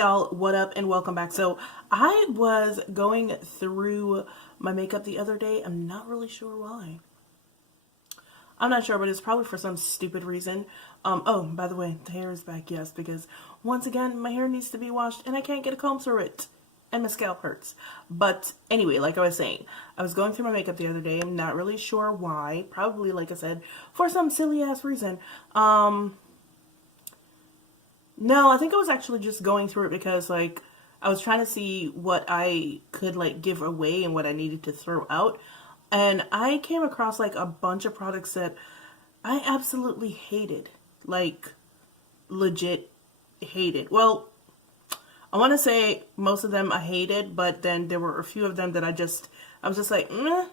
y'all, what up and welcome back. So I was going through my makeup the other day. I'm not really sure why. I'm not sure, but it's probably for some stupid reason. Oh, by the way, the hair is back, yes, because once again, my hair needs to be washed and I can't get a comb through it. And my scalp hurts. But anyway, like I was saying, I was going through my makeup the other day. I'm not really sure why. Probably, like I said, for some silly ass reason. No, I think I was actually just going through it because, like, I was trying to see what I could, like, give away and what I needed to throw out. And I came across, like, a bunch of products that I absolutely hated. Like, legit hated. Well, I want to say most of them I hated, but then there were a few of them that I was just like, meh.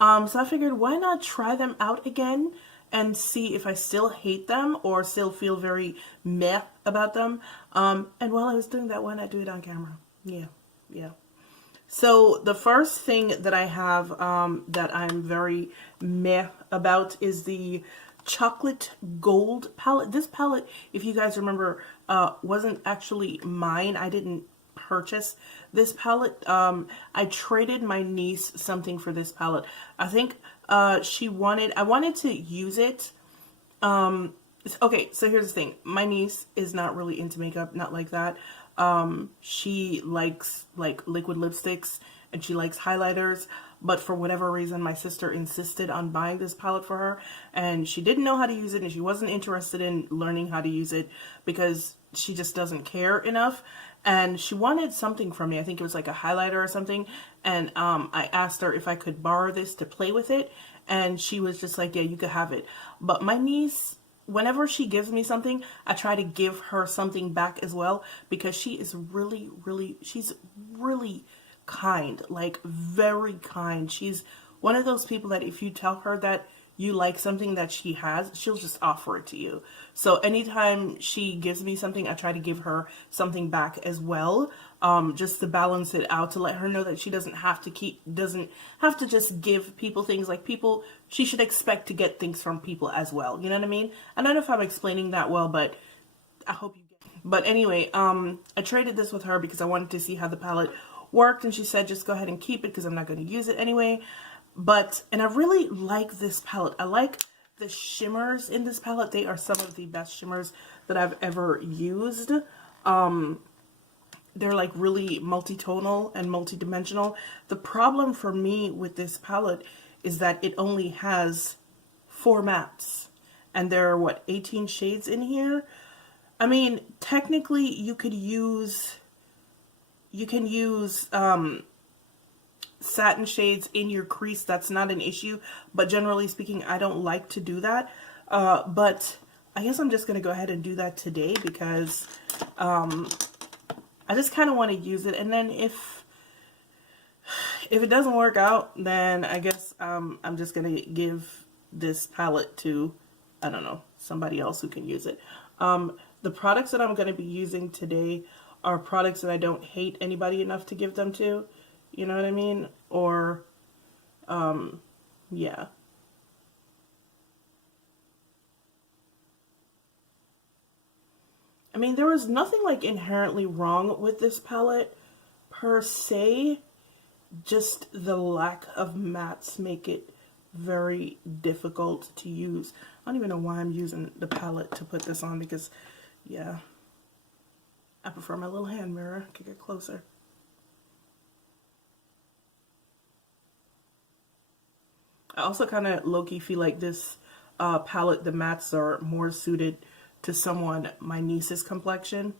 So I figured, why not try them out again and see if I still hate them or still feel very meh about them. And while I was doing that, why not do it on camera? Yeah, yeah. So the first thing that I have that I'm very meh about is the chocolate gold palette. This palette, if you guys remember, wasn't actually mine. I didn't purchase this palette. I traded my niece something for this palette. I think I wanted to use it. Okay, so here's the thing. My niece is not really into makeup, not like that. She likes like liquid lipsticks and she likes highlighters, but for whatever reason my sister insisted on buying this palette for her and she didn't know how to use it and she wasn't interested in learning how to use it because she just doesn't care enough. And she wanted something from me. I think it was like a highlighter or something. And I asked her if I could borrow this to play with it. And she was just like, yeah, you could have it. But my niece, whenever she gives me something, I try to give her something back as well because she is she's really kind, like very kind. She's one of those people that if you tell her that you like something that she has, she'll just offer it to you. So anytime she gives me something, I try to give her something back as well, just to balance it out, to let her know that she doesn't have to just give people things. Like people, she should expect to get things from people as well. You know what I mean? I don't know if I'm explaining that well, but I hope you get it. But anyway, I traded this with her because I wanted to see how the palette worked, and she said just go ahead and keep it because I'm not going to use it anyway. And I really like this palette. I like the shimmers in this palette. They are some of the best shimmers that I've ever used. They're like really multi-tonal and multi-dimensional. The problem for me with this palette is that it only has 4 mattes. And there are, what, 18 shades in here? I mean, technically you can use satin shades in your crease. That's not an issue, but generally speaking, I don't like to do that. But I guess I'm just going to go ahead and do that today because I just kind of want to use it. And then if it doesn't work out, then I guess I'm just going to give this palette to, I don't know, somebody else who can use it. The products that I'm going to be using today are products that I don't hate anybody enough to give them to. You know what I mean? Or, yeah. I mean, there was nothing like inherently wrong with this palette per se. Just the lack of mattes make it very difficult to use. I don't even know why I'm using the palette to put this on because, yeah, I prefer my little hand mirror. I can get closer. I also kind of low-key feel like this palette, the mattes are more suited to someone my niece's complexion.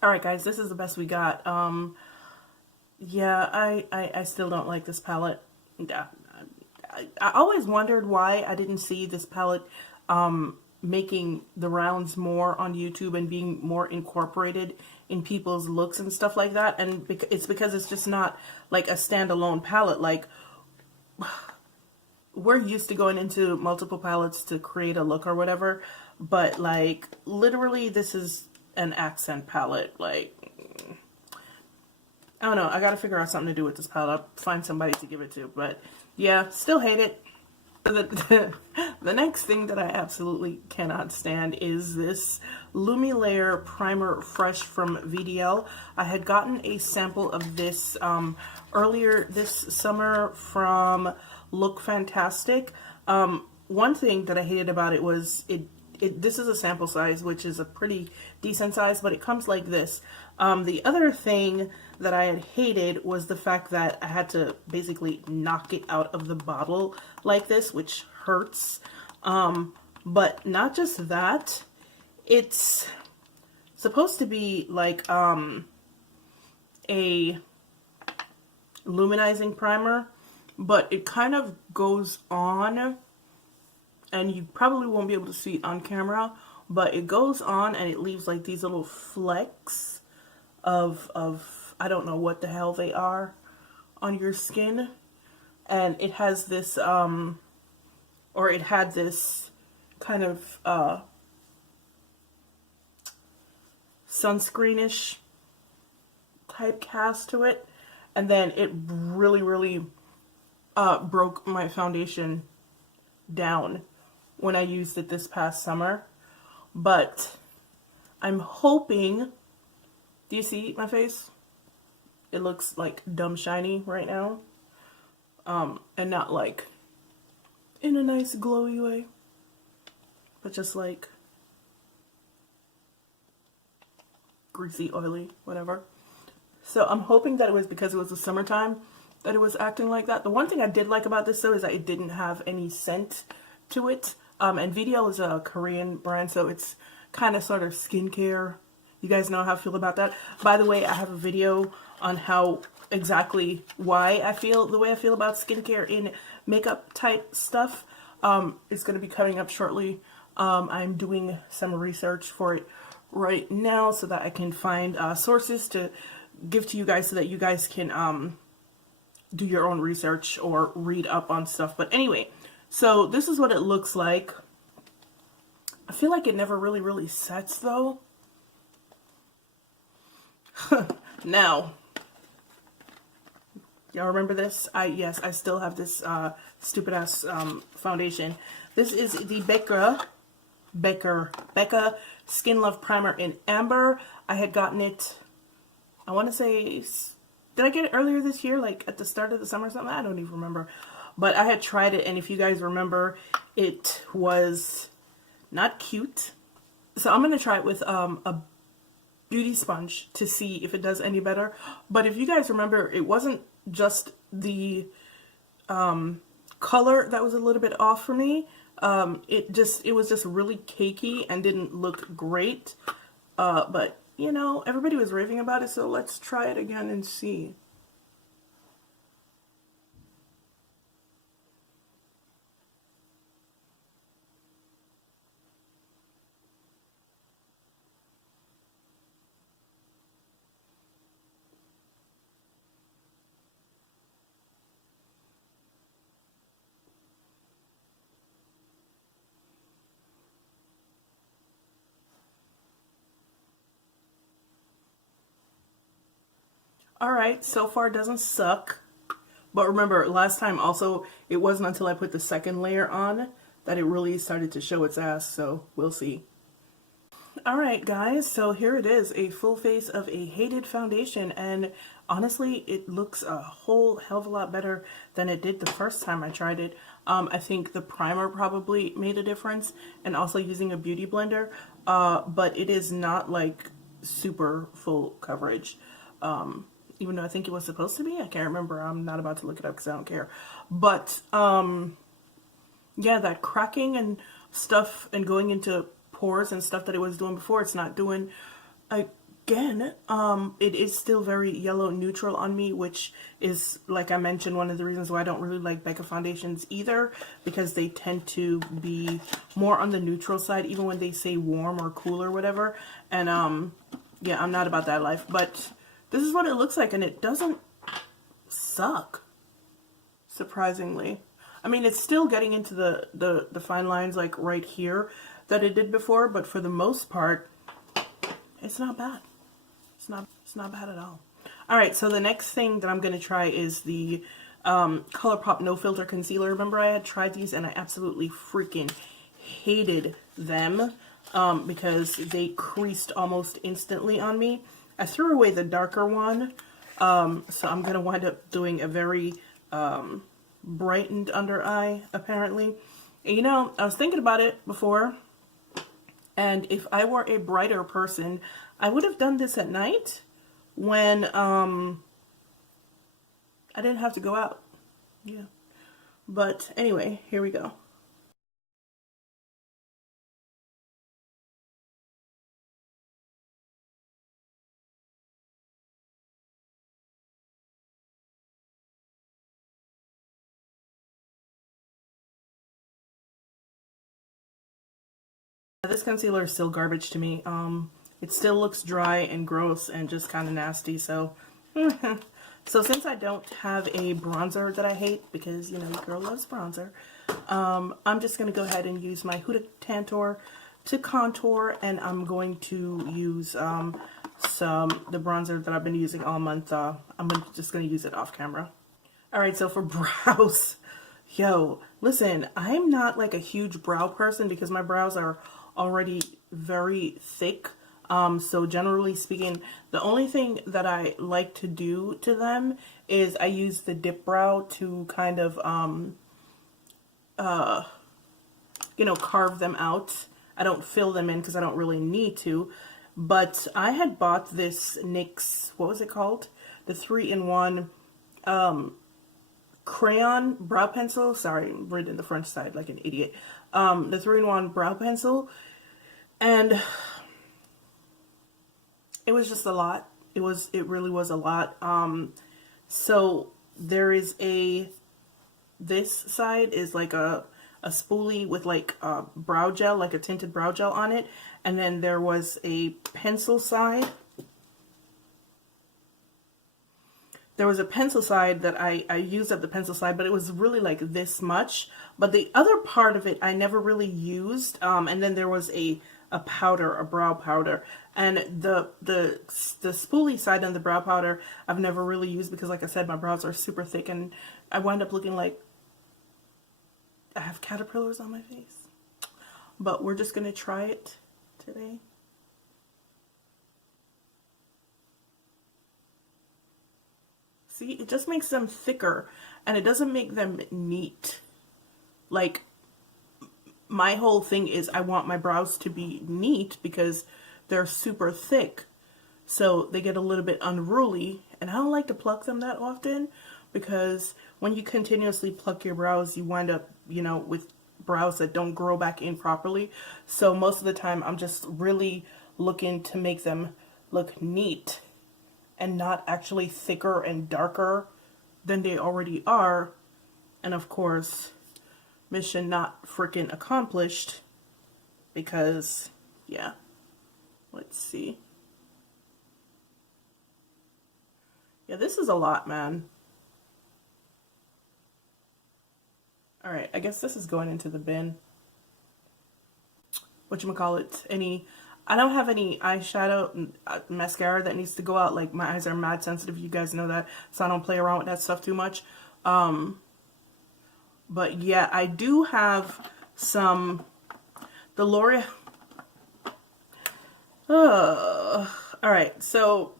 All right, guys, this is the best we got. Yeah, I still don't like this palette. Yeah, I always wondered why I didn't see this palette making the rounds more on YouTube and being more incorporated in people's looks and stuff like that. And it's because it's just not like a standalone palette. Like, we're used to going into multiple palettes to create a look or whatever, but like literally this is an accent palette. Like, I don't know, I gotta figure out something to do with this palette. I'll find somebody to give it to, but yeah, still hate it. The next thing that I absolutely cannot stand is this Lumilayer Primer Fresh from VDL. I had gotten a sample of this earlier this summer from Look Fantastic. One thing that I hated about it was this is a sample size, which is a pretty decent size, but it comes like this. The other thing that I had hated was the fact that I had to basically knock it out of the bottle like this, which hurts. But not just that, it's supposed to be like a luminizing primer, but it kind of goes on, and you probably won't be able to see it on camera, but it goes on and it leaves like these little flecks of I don't know what the hell they are on your skin. And it has this or it had this kind of sunscreenish type cast to it, and then it really broke my foundation down when I used it this past summer. But I'm hoping, do you see my face? It looks like dumb shiny right now, and not like in a nice glowy way, but just like greasy, oily, whatever. So I'm hoping that it was because it was the summertime that it was acting like that. The one thing I did like about this though is that it didn't have any scent to it. And VDL is a Korean brand, so it's kind of sort of skincare. You guys know how I feel about that. By the way, I have a video on how exactly why I feel the way I feel about skincare in makeup type stuff. It's going to be coming up shortly. I'm doing some research for it right now so that I can find sources to give to you guys so that you guys can do your own research or read up on stuff. But anyway, so this is what it looks like. I feel like it never really sets though. Now, y'all remember this? Yes, I still have this stupid ass foundation. This is the Becca Skin Love Primer in Amber. I had gotten it, I want to say, did I get it earlier this year, like at the start of the summer or something? I don't even remember. But I had tried it, and if you guys remember, it was not cute. So I'm going to try it with a beauty sponge to see if it does any better. But if you guys remember, it wasn't just the color that was a little bit off for me. It was just really cakey and didn't look great. But you know, everybody was raving about it, so let's try it again and see. Alright, so far doesn't suck. But remember, last time also, it wasn't until I put the second layer on that it really started to show its ass, so we'll see. Alright guys, so here it is, a full face of a hated foundation, and honestly, it looks a whole hell of a lot better than it did the first time I tried it. I think the primer probably made a difference, and also using a beauty blender, but it is not like super full coverage. Even though I think it was supposed to be. I can't remember. I'm not about to look it up because I don't care. But, yeah, that cracking and stuff and going into pores and stuff that it was doing before, it's not doing. I again, it is still very yellow neutral on me, which is, like I mentioned, one of the reasons why I don't really like Becca foundations either, because they tend to be more on the neutral side, even when they say warm or cool or whatever. And yeah, I'm not about that life, but this is what it looks like, and it doesn't suck, surprisingly. I mean, it's still getting into the fine lines like right here that it did before, but for the most part, it's not bad. It's not bad at all. Alright, so the next thing that I'm going to try is the ColourPop No Filter Concealer. Remember, I had tried these and I absolutely freaking hated them because they creased almost instantly on me. I threw away the darker one, so I'm going to wind up doing a very brightened under eye, apparently. And, you know, I was thinking about it before, and if I were a brighter person, I would have done this at night when I didn't have to go out. Yeah. But anyway, here we go. This concealer is still garbage to me. It still looks dry and gross and just kind of nasty, so so since I don't have a bronzer that I hate, because, you know, your girl loves bronzer, I'm just going to go ahead and use my Huda Tantor to contour, and I'm going to use the bronzer that I've been using all month. I'm just going to use it off camera. Alright, so for brows, yo, listen, I'm not like a huge brow person because my brows are already very thick. So generally speaking, the only thing that I like to do to them is I use the dip brow to kind of, you know, carve them out. I don't fill them in because I don't really need to. But I had bought this NYX, what was it called? The 3-in-1 crayon brow pencil. Sorry, I'm reading the French side like an idiot. The 3-in-1 brow pencil. And it was just a lot. It really was a lot. So there is this side is like a spoolie with like brow gel, like a tinted brow gel on it. And then there was a pencil side. There was a pencil side that I used up the pencil side, but it was really like this much. But the other part of it I never really used. And then there was a powder, a brow powder. And the spoolie side on the brow powder I've never really used because, like I said, my brows are super thick and I wind up looking like I have caterpillars on my face. But we're just going to try it today. See, it just makes them thicker and it doesn't make them neat. Like, my whole thing is I want my brows to be neat because they're super thick. So they get a little bit unruly, and I don't like to pluck them that often because when you continuously pluck your brows, you wind up, you know, with brows that don't grow back in properly. So most of the time I'm just really looking to make them look neat and not actually thicker and darker than they already are. And of course, mission not freaking accomplished because, yeah, let's see. Yeah, this is a lot, man. Alright, I guess this is going into the bin. Whatchamacallit, I don't have any eyeshadow, mascara that needs to go out. Like, my eyes are mad sensitive, you guys know that, so I don't play around with that stuff too much. But yeah, I do have some, the L'Oreal. Alright, so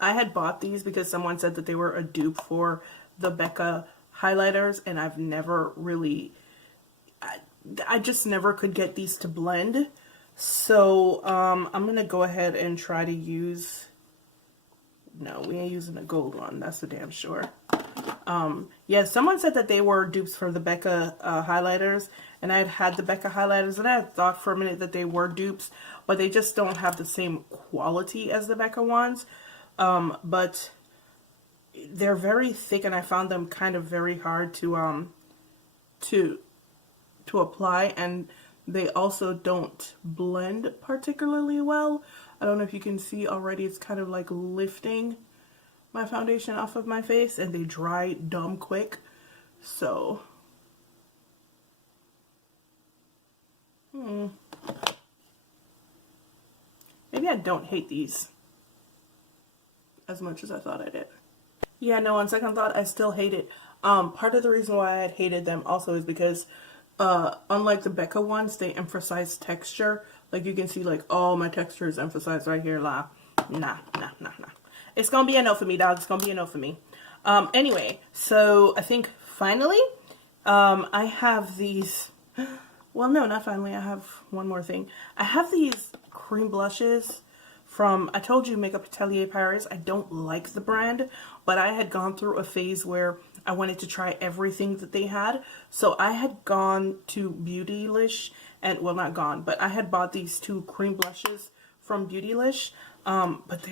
I had bought these because someone said that they were a dupe for the Becca highlighters, and I've never really, I just never could get these to blend. So, I'm going to go ahead and try to use, no, we ain't using a gold one, that's for damn sure. Yeah, someone said that they were dupes for the Becca highlighters, and I had the Becca highlighters, and I had thought for a minute that they were dupes, but they just don't have the same quality as the Becca ones. But they're very thick, and I found them kind of very hard to apply, and they also don't blend particularly well. I don't know if you can see already, it's kind of like lifting my foundation off of my face, and they dry dumb quick. So maybe I don't hate these as much as I thought I did. Yeah, no, on second thought, I still hate it. Part of the reason why I had hated them also is because unlike the Becca ones, they emphasize texture. Like you can see, like, all my texture is emphasized right here. Nah. It's gonna be a no for me, dog. It's gonna be a no for me. Anyway, so I think finally, I have these. Well, no, not finally. I have one more thing. I have these cream blushes from, I told you, Makeup Atelier Paris. I don't like the brand, but I had gone through a phase where I wanted to try everything that they had. So I had gone to Beautylish, and, well, not gone, but I had bought these two cream blushes from Beautylish. But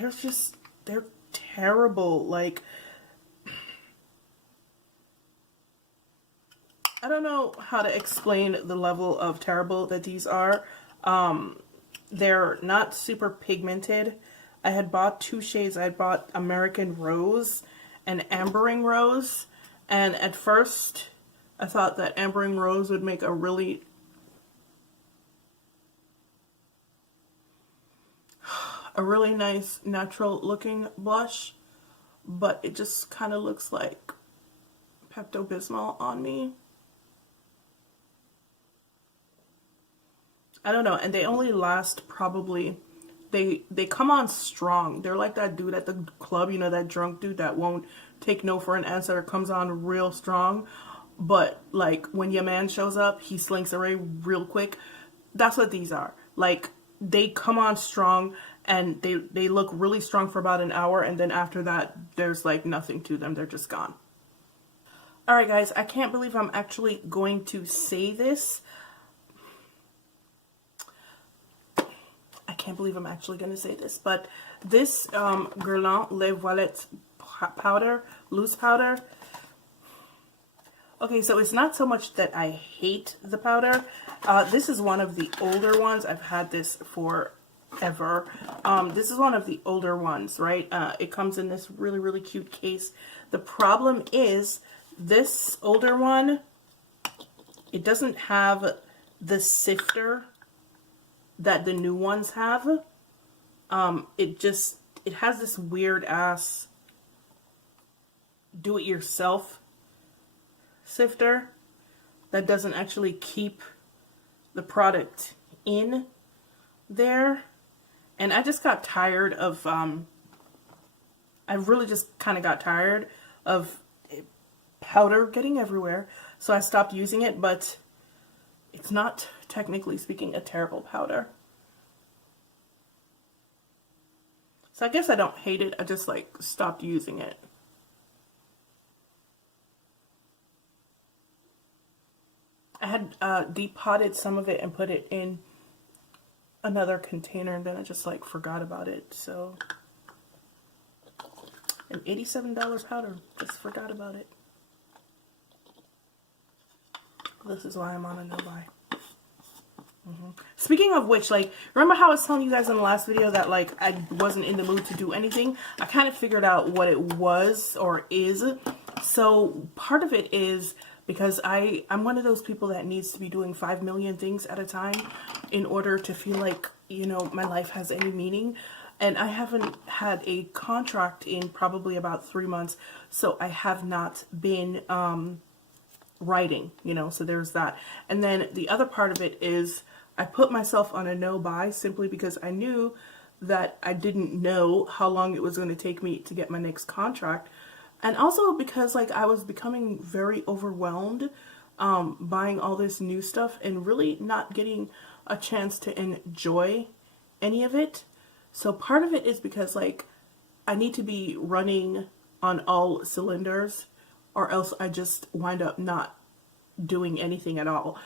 they're terrible. Like, I don't know how to explain the level of terrible that these are. They're not super pigmented. I had bought two shades. I had bought American Rose and Ambering Rose. And at first, I thought that Ambering Rose would make a really nice natural looking blush. But it just kind of looks like Pepto-Bismol on me. I don't know, and they only last probably, they come on strong. They're like that dude at the club, you know, that drunk dude that won't take no for an answer, comes on real strong. But, like, when your man shows up, he slinks away real quick. That's what these are. Like, they come on strong, and they look really strong for about an hour, and then after that, there's, like, nothing to them. They're just gone. Alright, guys, I can't believe I'm actually going to say this. Can't believe I'm actually going to say this, but this Guerlain Les Voilettes powder, loose powder. Okay, so it's not so much that I hate the powder. This is one of the older ones. I've had this forever. This is one of the older ones, right? It comes in this really, really cute case. The problem is this older one, it doesn't have the sifter that the new ones have. It has this weird ass do-it-yourself sifter that doesn't actually keep the product in there. And I just got tired of, I really just kind of got tired of powder getting everywhere. So I stopped using it, but it's not, technically speaking, a terrible powder. So I guess I don't hate it. I just, like, stopped using it. I had depotted some of it and put it in another container, and then I just, like, forgot about it. So, an $87 powder. Just forgot about it. This is why I'm on a no-buy. Speaking of which, like, remember how I was telling you guys in the last video that, like, I wasn't in the mood to do anything? I kind of figured out what it was or is. So part of it is because I'm one of those people that needs to be doing 5 million things at a time in order to feel like, you know, my life has any meaning. And I haven't had a contract in probably about 3 months, so I have not been writing, you know, so there's that. And then the other part of it is I put myself on a no-buy simply because I knew that I didn't know how long it was going to take me to get my next contract. And also because, like, I was becoming very overwhelmed buying all this new stuff and really not getting a chance to enjoy any of it. So part of it is because, like, I need to be running on all cylinders or else I just wind up not doing anything at all.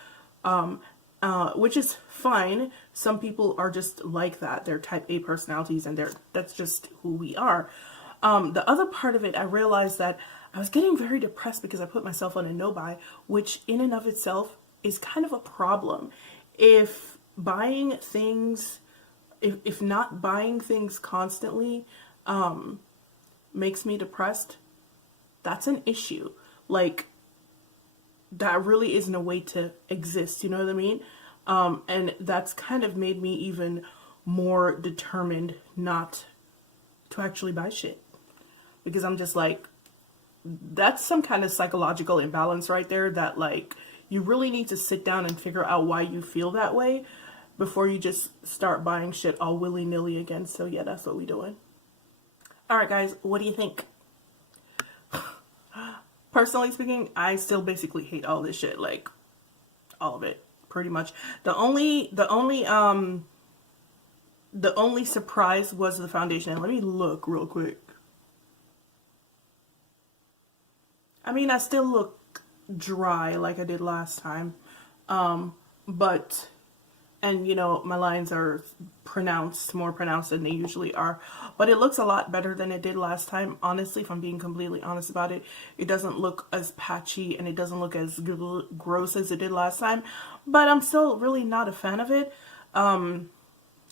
Which is fine. Some people are just like that. They're type A personalities, and that's just who we are. The other part of it, I realized that I was getting very depressed because I put myself on a no-buy, which in and of itself is kind of a problem. If buying things, if not buying things constantly makes me depressed, that's an issue. Like, that really isn't a way to exist, you know what I mean? And that's kind of made me even more determined not to actually buy shit. Because I'm just like, that's some kind of psychological imbalance right there that, like, you really need to sit down and figure out why you feel that way before you just start buying shit all willy-nilly again. So yeah, that's what we doing. Alright guys, what do you think? Personally speaking, I still basically hate all this shit, like all of it, pretty much. The only surprise was the foundation. And let me look real quick. I mean, I still look dry like I did last time, but, and you know, my lines are more pronounced than they usually are, but it looks a lot better than it did last time. Honestly, if I'm being completely honest about it, it doesn't look as patchy and it doesn't look as gross as it did last time, but I'm still really not a fan of it. I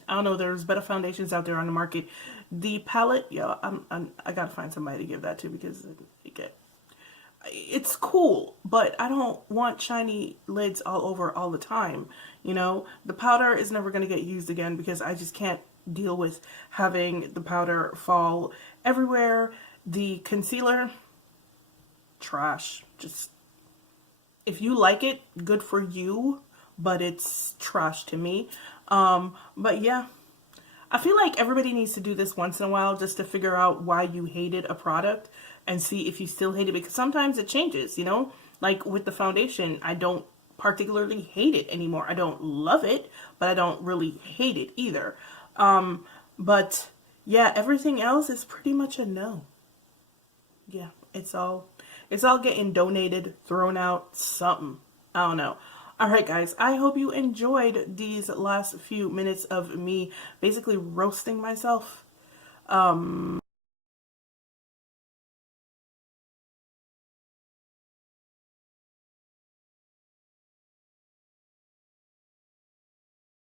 don't know, there's better foundations out there on the market. The palette, yeah, I gotta find somebody to give that to because it's cool, but I don't want shiny lids all over all the time. You know, the powder is never going to get used again because I just can't deal with having the powder fall everywhere. The concealer, trash. Just, if you like it, good for you, but it's trash to me. But yeah, I feel like everybody needs to do this once in a while just to figure out why you hated a product and see if you still hate it, because sometimes it changes, you know? Like with the foundation, I don't particularly hate it anymore. I don't love it, but I don't really hate it either. But yeah, everything else is pretty much a no. Yeah, it's all getting donated, thrown out, something. I don't know. Alright guys, I hope you enjoyed these last few minutes of me basically roasting myself.